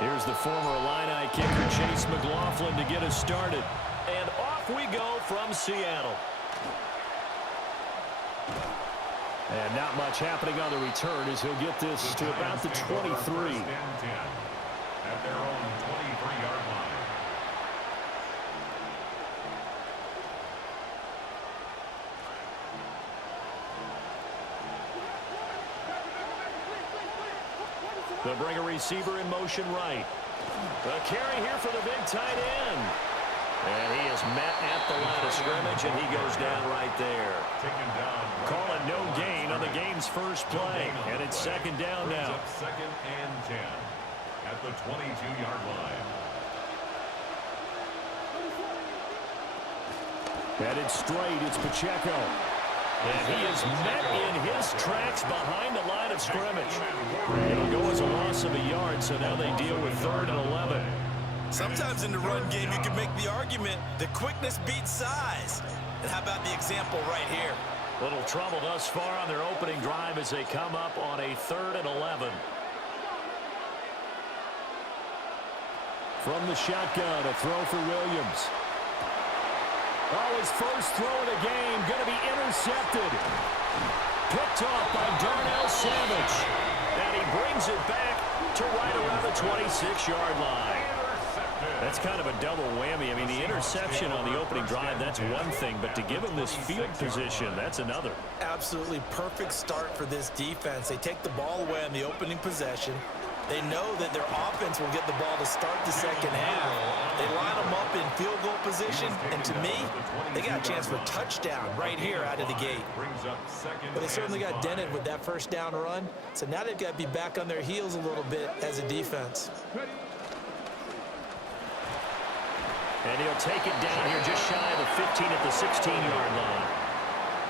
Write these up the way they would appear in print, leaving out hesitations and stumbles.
Here's the former Illini kicker, Chase McLaughlin, to get us started. And off we go from Seattle. And not much happening on the return as he'll get this to about the 23. At their own 23-yard line. They'll bring a receiver in motion right. A carry here for the big tight end. And he is met at the line of scrimmage, and he goes down right there. Calling no gain on the game's first play. And it's second down now. Second and 10 at the 22-yard line. Headed straight, it's Pacheco. And he is met in his tracks behind the line of scrimmage. It'll go as a loss of a yard, so now they deal with 3rd and 11. Sometimes in the run game, you can make the argument that quickness beats size. And how about the example right here? Little trouble thus far on their opening drive as they come up on a 3rd and 11. From the shotgun, a throw for Williams. Oh, his first throw of the game going to be intercepted. Picked off by Darnell Savage. And he brings it back to right around the 26-yard line. That's kind of a double whammy. I mean, the interception on the opening drive, that's one thing. But to give him this field position, that's another. Absolutely perfect start for this defense. They take the ball away on the opening possession. They know that their offense will get the ball to start the second half. They line them up in field goal position, and to me, they got a chance for a touchdown right here out of the gate. But they certainly got dented with that first down run, so now they've got to be back on their heels a little bit as a defense. And he'll take it down here just shy of the 15 at the 16-yard line.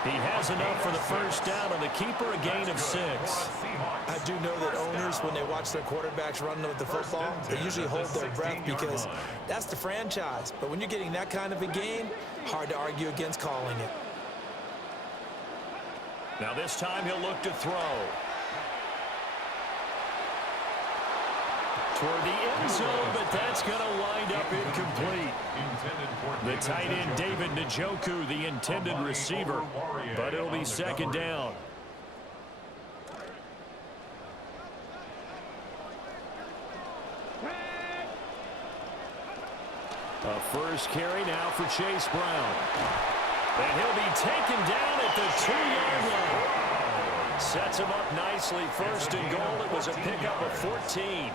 He has enough for the first down, and the keeper a gain of 6. I do know that owners, when they watch their quarterbacks run with the football, they usually hold their breath because that's the franchise. But when you're getting that kind of a game, hard to argue against calling it. Now this time he'll look to throw. Toward the end zone, but that's going to wind up incomplete. The tight end, David Njoku, the intended receiver, but it'll be second down. A first carry now for Chase Brown. And he'll be taken down at the 2-yard line. Sets him up nicely. First and goal. It was a pickup of 14.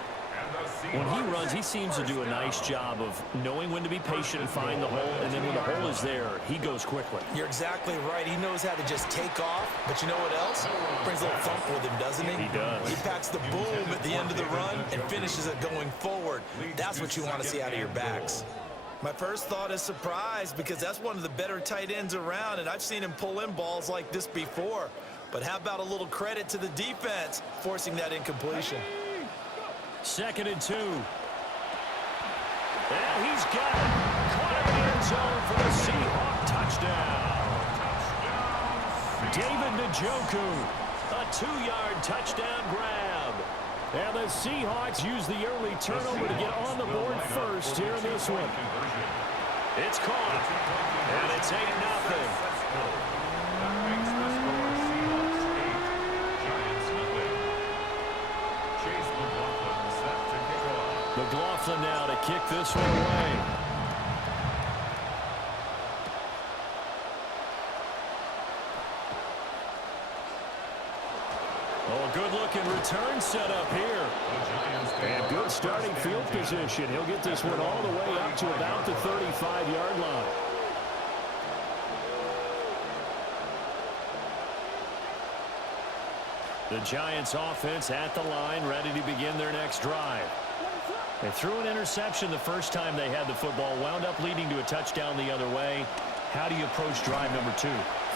When he runs, he seems to do a nice job of knowing when to be patient and find the hole, and then when the hole is there, he goes quickly. You're exactly right. He knows how to just take off, but you know what else? Brings a little thump with him, doesn't he? He does. He packs the boom at the end of the run and finishes it going forward. That's what you want to see out of your backs. My first thought is surprise, because that's one of the better tight ends around, and I've seen him pull in balls like this before. But how about a little credit to the defense forcing that incompletion? 2nd and 2. And he's got it. Caught in the end zone for the Seahawk touchdown. David Njoku, a 2-yard touchdown grab. And the Seahawks use the early turnover to get on the board first here in this one. It's caught. And it's 8-0. McLaughlin now to kick this one away. Oh, good-looking return set up here. And good starting field position. He'll get this one all the way up to about the 35-yard line. The Giants offense at the line, ready to begin their next drive. They threw an interception the first time they had the football, wound up leading to a touchdown the other way. How do you approach drive number 2?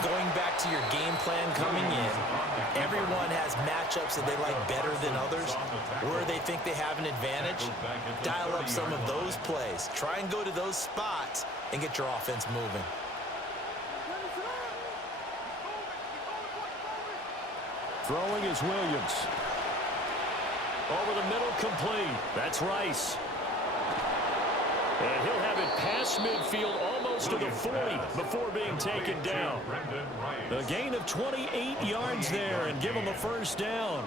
Going back to your game plan coming in, everyone has matchups that they like better than others, where they think they have an advantage. Dial up some of those plays. Try and go to those spots and get your offense moving. Throwing is Williams. Over the middle, complete. That's Rice. And he'll have it past midfield almost to the 40 before being taken down. A gain of 28 yards there and give him a first down.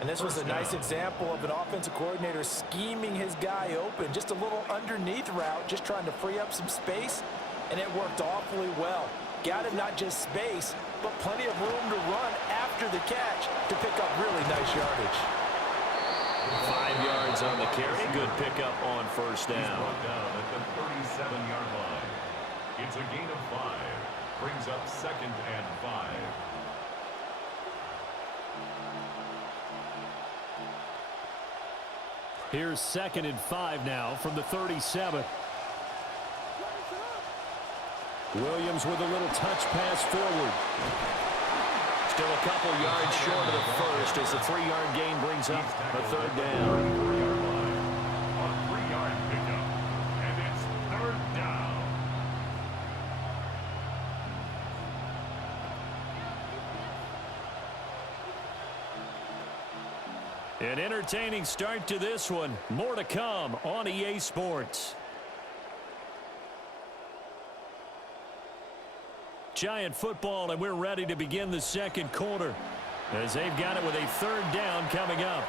And this was a nice example of an offensive coordinator scheming his guy open. Just a little underneath route, just trying to free up some space, and it worked awfully well. Got him not just space, but plenty of room to run after the catch to pick up really nice yardage. 5 yards on the carry. Good pickup on first down. Down at the 37-yard line. It's a gain of 5. Brings up 2nd and 5. Here's 2nd and 5 now from the 37. Williams with a little touch pass forward. Still a couple yards short of the first as the 3-yard gain brings up a third down. A 3-yard pickup, and it's 3rd down. An entertaining start to this one. More to come on EA Sports. Giant football, and we're ready to begin the second quarter as they've got it with a 3rd down coming up.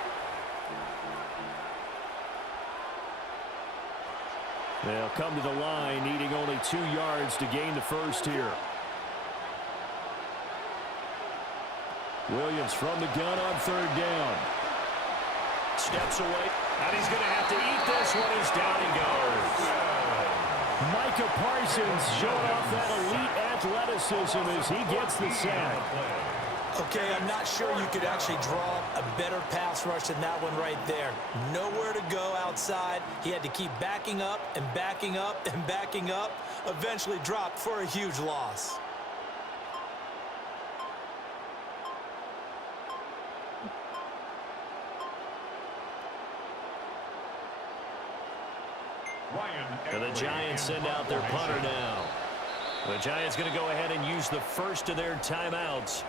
They'll come to the line needing only 2 yards to gain the first here. Williams from the gun on 3rd down. Steps away, and he's going to have to eat this one as down he goes. Micah Parsons showing off that elite athleticism as he gets the sack. Okay, I'm not sure you could actually draw a better pass rush than that one right there. Nowhere to go outside. He had to keep backing up and backing up and backing up. Eventually dropped for a huge loss. And the Giants send out their punter now. The Giants going to go ahead and use the first of their timeouts.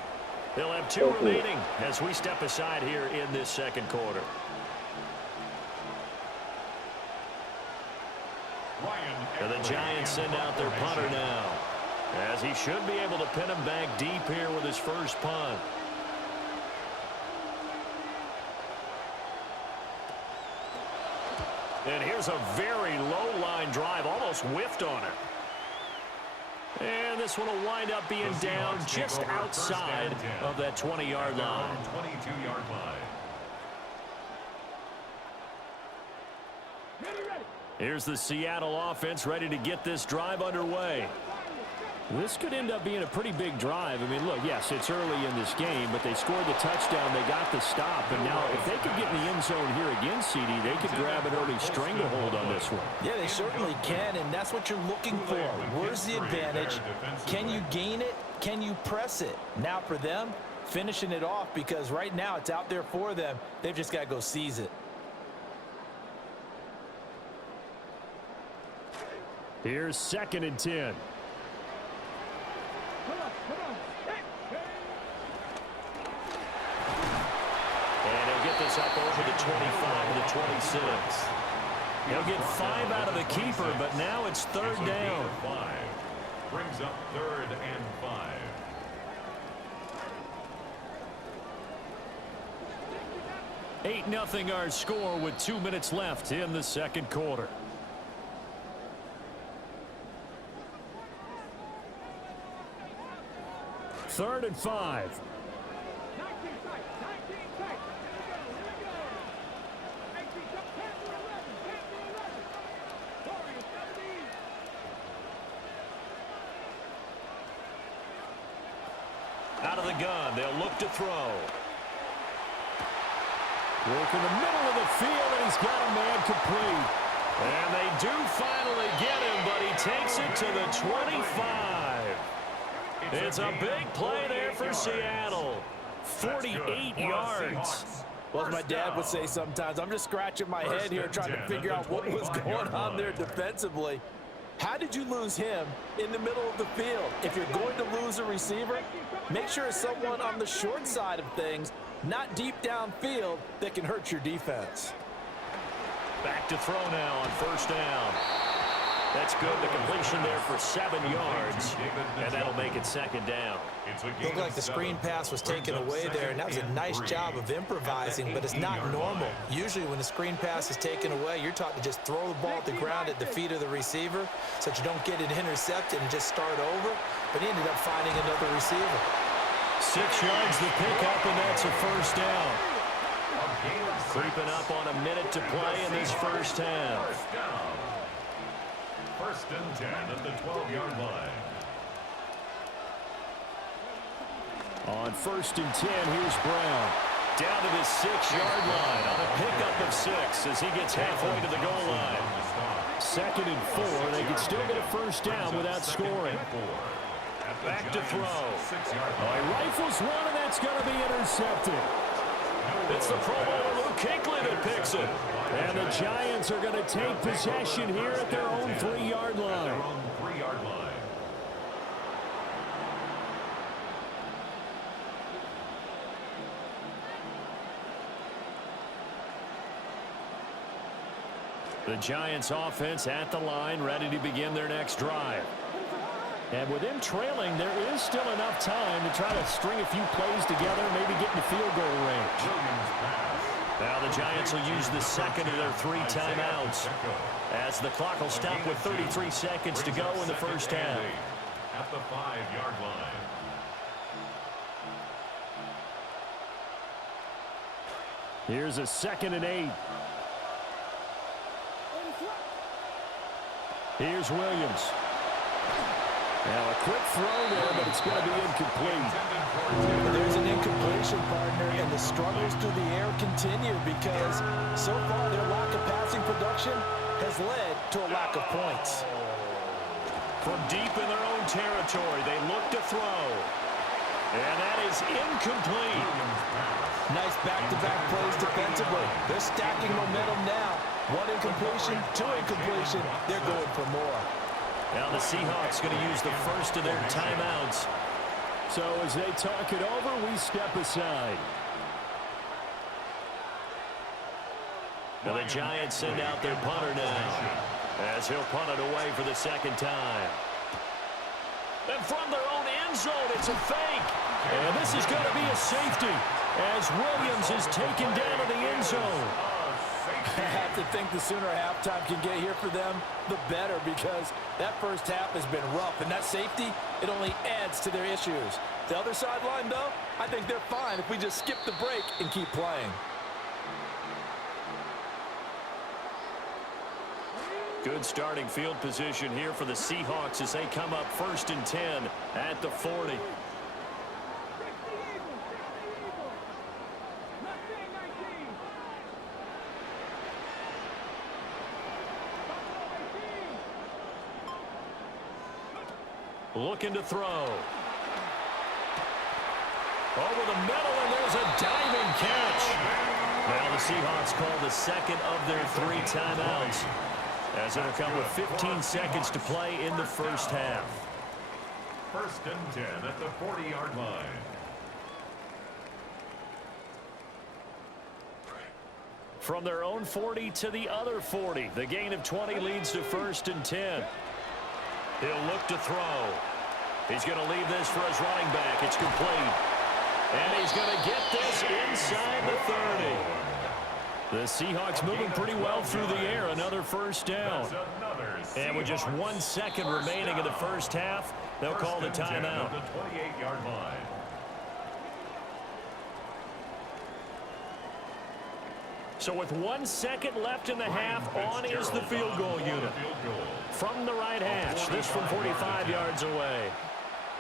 They'll have 2 remaining as we step aside here in this second quarter. And the Giants send out their punter now, as he should be able to pin him back deep here with his first punt. And here's a very low line drive, almost whiffed on it. And this one will wind up being down just outside of that 20-yard line. 22-yard line. Here's the Seattle offense ready to get this drive underway. This could end up being a pretty big drive. I mean, look, yes, it's early in this game, but they scored the touchdown. They got the stop. And now if they could get in the end zone here again, CD, they could grab an early stranglehold on this one. Yeah, they certainly can, and that's what you're looking for. Where's the advantage? Can you gain it? Can you press it? Now for them, finishing it off, because right now it's out there for them. They've just got to go seize it. Here's 2nd and 10. And he'll get this up over the 25 to the 26. He'll get 5 out of the keeper, but now it's 3rd down. 5 brings up 3rd and 5. 8-0 our score with 2 minutes left in the second quarter. Third and 5. Out of the gun, they'll look to throw. Work in the middle of the field, and he's got a man complete. And they do finally get him, but he takes it to the 25. It's a big play there for Seattle. 48 yards. Well, as my dad would say sometimes, I'm just scratching my head here trying to figure out what was going on there defensively. How did you lose him in the middle of the field? If you're going to lose a receiver, make sure it's someone on the short side of things, not deep downfield, that can hurt your defense. Back to throw now on first down. That's good. The completion there for 7 yards, and that'll make it second down. Looked like the screen pass was taken away there, and that was a nice job of improvising, but it's not normal. Usually when the screen pass is taken away, you're taught to just throw the ball at the ground at the feet of the receiver so that you don't get it intercepted and just start over, but he ended up finding another receiver. 6 yards to pick up, and that's a first down. Creeping up on a minute to play in this first half. First and 10 at the 12-yard line. On first and 10, here's Brown. Down to the 6-yard line on a pickup of 6 as he gets halfway to the goal line. Second and 4. They can still get a first down without scoring. Back to throw. He rifles one, and that's going to be intercepted. It's the Pro Bowler Luke Kuechly that picks it. And the Giants are going to take possession here at their own 3-yard line. The Giants offense at the line, ready to begin their next drive. And with them trailing, there is still enough time to try to string a few plays together, maybe get in the field goal range. Now the Giants will use the second of their 3 timeouts as the clock will stop with 33 seconds to go in the first half. At the 5-yard line. Here's a 2nd and 8. Here's Williams. Now a quick throw there, but it's going to be incomplete. There's an incompletion, partner, and the struggles through the air continue because so far their lack of passing production has led to a lack of points. From deep in their own territory, they look to throw. And that is incomplete. Nice back-to-back plays defensively. They're stacking momentum now. 1 incompletion, 2 incompletion. They're going for more. Now the Seahawks going to use the first of their timeouts. So as they talk it over, we step aside. Now the Giants send out their punter now as he'll punt it away for the second time. And from their own end zone, it's a fake. And this is going to be a safety as Williams is taken down to the end zone. I have to think the sooner halftime can get here for them, the better, because that first half has been rough. And that safety, it only adds to their issues. The other sideline, though, I think they're fine if we just skip the break and keep playing. Good starting field position here for the Seahawks as they come up 1st and 10 at the 40. Looking to throw. Over the middle, and there's a diving catch. Now the Seahawks call the second of their 3 timeouts, as it'll come with 15 seconds to play in the first half. 1st and 10 at the 40-yard line. From their own 40 to the other 40, the gain of 20 leads to 1st and 10. He'll look to throw. He's going to leave this for his running back. It's complete. And he's going to get this inside the 30. The Seahawks moving pretty well through the air. Another first down. And with just 1 second remaining in the first half, they'll call the timeout. The 28-yard line. So with 1 second left in the half, on is the field goal unit. From the right hash, this from 45 yards away.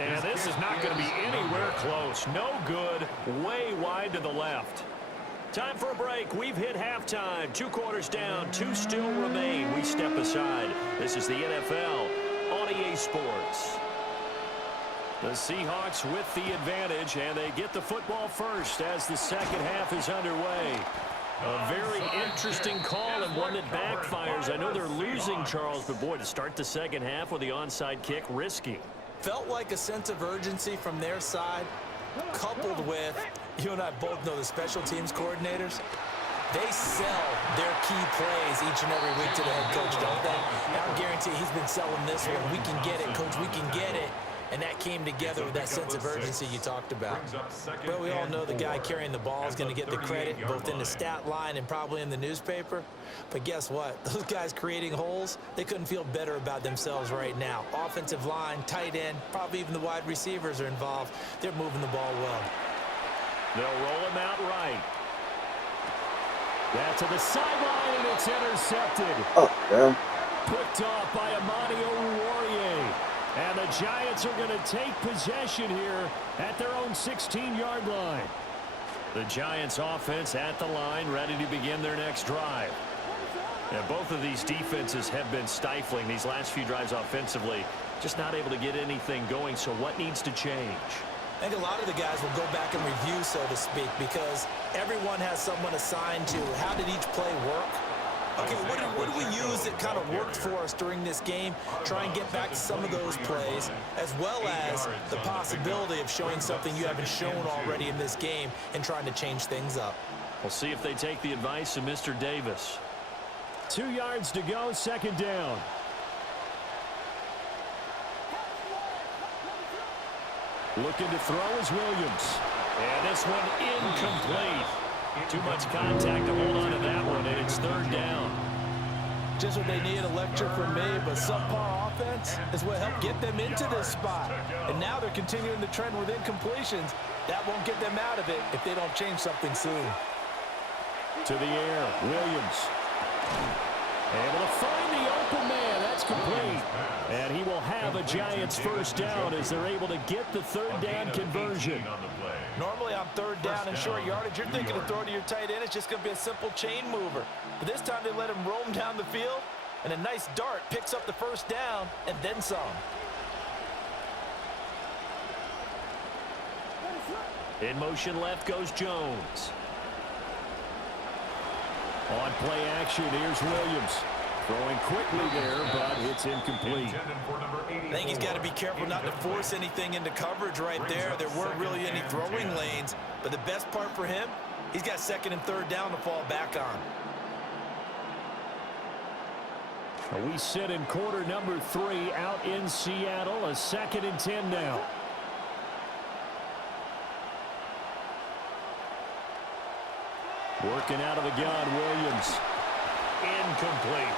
And this is not going to be anywhere close. No good. Way wide to the left. Time for a break. We've hit halftime. 2 quarters down. 2 still remain. We step aside. This is the NFL on EA Sports. The Seahawks with the advantage, and they get the football first as the second half is underway. A very interesting call and one that backfires. I know they're losing, Charles, but boy, to start the second half with the onside kick, risky. Felt like a sense of urgency from their side, coupled with, you and I both know the special teams coordinators, they sell their key plays each and every week to the head coach, don't they? And I guarantee he's been selling this one. We can get it, coach, we can get it. And that came together with that sense of urgency you talked about. Well, we all know the guy carrying the ball is going to get the credit, both in the stat line and probably in the newspaper. But guess what? Those guys creating holes, they couldn't feel better about themselves right now. Offensive line, tight end, probably even the wide receivers are involved. They're moving the ball well. They'll roll him out right. That's to the sideline, and it's intercepted. Oh, damn. Picked off by Emmanuel. And the Giants are going to take possession here at their own 16-yard line. The Giants offense at the line, ready to begin their next drive. And both of these defenses have been stifling these last few drives offensively. Just not able to get anything going, so what needs to change? I think a lot of the guys will go back and review, so to speak, because everyone has someone assigned to how did each play work. Okay, what do we use that kind of worked for us during this game? Try and get back to some of those plays, as well as the possibility of showing something you haven't shown already in this game and trying to change things up. We'll see if they take the advice of Mr. Davis. 2 yards to go, second down. Looking to throw is Williams. And this one incomplete. Too much contact to hold on to that one, and it's third down. Just what they need, a lecture from me, but subpar offense is what helped get them into this spot. And now they're continuing the trend with incompletions. That won't get them out of it if they don't change something soon. To the air, Williams. Able to find the open man. That's complete. And he will have a Giants first down as they're able to get the third down conversion. Normally on third down and short yardage, you're thinking to throw to your tight end. It's just going to be a simple chain mover. But this time they let him roam down the field, and a nice dart picks up the first down and then some. In motion left goes Jones. On play action, here's Williams. Throwing quickly there, but it's incomplete. I think he's got to be careful not to force anything into coverage right there. There weren't really any throwing lanes, but the best part for him, he's got second and third down to fall back on. We sit in quarter number 3 out in Seattle, a 2nd and 10 now. Working out of the gun, Williams. Incomplete.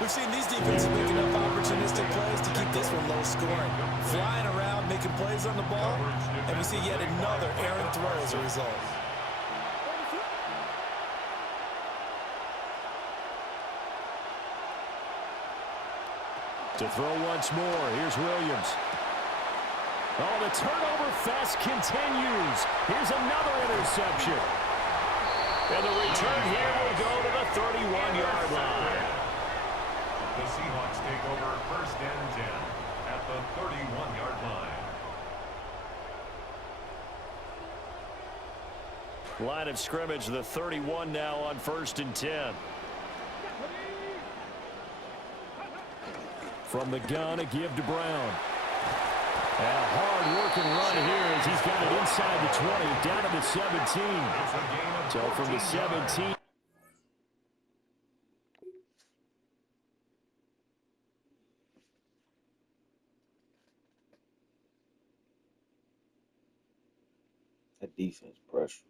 We've seen these defenses make enough opportunistic plays to keep this one low scoring. Flying around, making plays on the ball, and we see yet another errant throw as a result. To throw once more, here's Williams. Oh, the turnover fest continues. Here's another interception. And the return here will go to the 31-yard line. The Seahawks take over first and 10 at the 31-yard line. Line of scrimmage, the 31 now on first and 10. From the gun, a give to Brown. And a hard-working run here as he's got it inside the 20, down to the 17. So from the 17. That defense pressure.